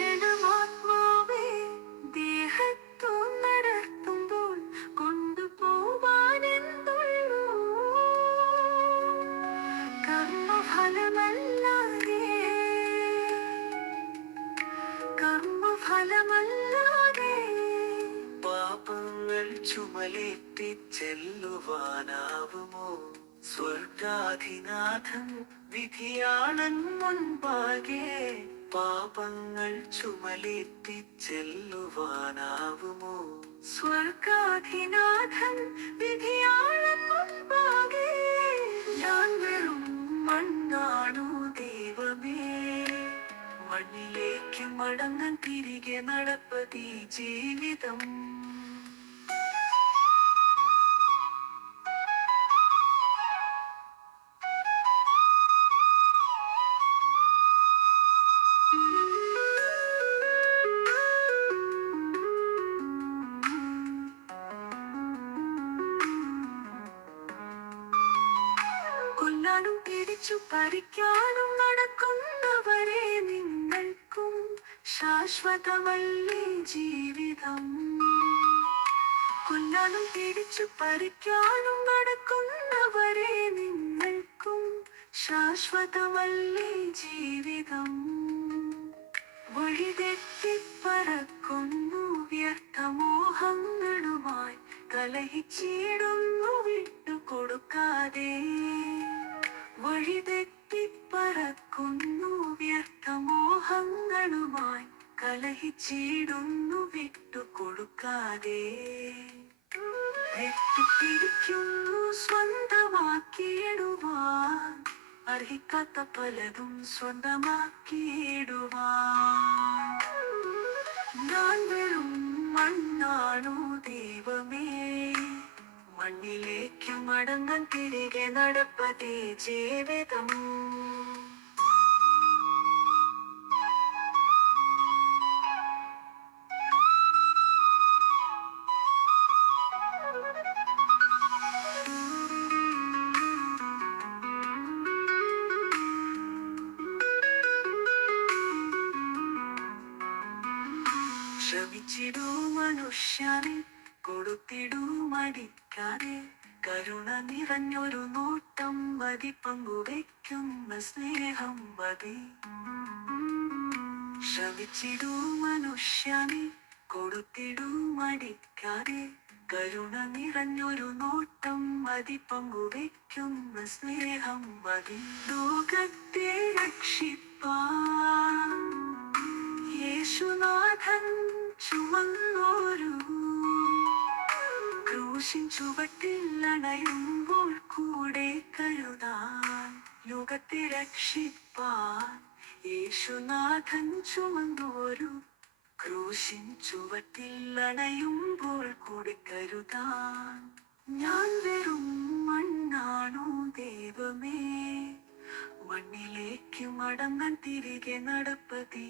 മരണമാത്മാവേ ദേഹത്തു നടത്തുമ്പോൾ കൊണ്ടുപോവാനെന്തുള്ളൂ? കർമ്മഫലമല്ലാതെ കർമ്മഫലമല്ലാതെ പാപങ്ങൾ ചുമലേറ്റി ചെല്ലുവാനാവുമോ? സ്വർഗാധിനാഥൻ വിധിയാണൻ മുൻപാകെ. പാപങ്ങൾ ചുമലേറ്റി ചെല്ലുവാനാവുമോ? സ്വർഗാധിനാഥൻ വിധിയാണൻ മുൻപാകെ. ഞാൻ വെറും മണ്ണാണു ദൈവമേ, മണ്ണിലേക്ക് മടങ്ങാൻ തിരികെ നടപ്പതീ ജീവിതം. കൊല്ലാനും പിടിച്ചു പറിക്കാനും നടക്കുന്നവരെ നിങ്ങൾക്കും ശാശ്വതമല്ലേ ജീവിതം? കൊല്ലാനും പിടിച്ചു പറിക്കാനും നടക്കുന്നവരെ നിങ്ങൾക്കും ശാശ്വതമല്ലേ ജീവിതം? വഴിതെറ്റിപ്പറക്കുന്നു വ്യർത്ഥമോഹങ്ങളുമായി, കലഹിച്ചിടുന്നു വിട്ടുകൊടുക്കാതെ. വഴിതെറ്റിപ്പറക്കുന്നു വ്യർത്ഥമോഹങ്ങളുമായി, കലഹിച്ചിടുന്നു വിട്ടുകൊടുക്കാതെ. വെട്ടിപ്പിടിക്കുന്നു സ്വന്തമാക്കിയിടുവാൻ, അർഹിക്കാത്ത പലതും സ്വന്തമാക്കിയിടുവാൻ. ഞാൻ വെറും മണ്ണാണു ദൈവമേ, മണ്ണിലേക്ക് മടങ്ങാൻ തിരികെ നടപ്പതേ ജീവിതം. ക്ഷമിച്ചിടൂ മനുഷ്യനെ, കൊടുത്തിടൂ മടിക്കാതെ. കരുണ നിറഞ്ഞൊരു നോട്ടം മതി, പങ്കുവയ്ക്കുന്ന സ്നേഹം മതി. ക്ഷമിച്ചിടൂ മനുഷ്യനെ, കൊടുത്തിടൂ മടിക്കാതെ. കരുണ നിറഞ്ഞൊരു നോട്ടം മതി, പങ്കുവയ്ക്കുന്ന സ്നേഹം മതി. ലോകത്തെ രക്ഷിപ്പാൻ യേശുനാഥൻ ചുമന്നോരു ക്രൂശിൻ ചുവട്ടിൽ അണയുമ്പോൾ കൂടെ കരുതാൻ. ലോകത്തെ രക്ഷിപ്പാൻ യേശുനാഥൻ ചുമന്നോരു ക്രൂശിൻ ചുവട്ടിൽ അണയുമ്പോൾ കൂടെ കരുതാൻ. ഞാൻ വെറും മണ്ണാണു ദൈവമേ, മണ്ണിലേക്ക് മടങ്ങാൻ തിരികെ നടപ്പതീ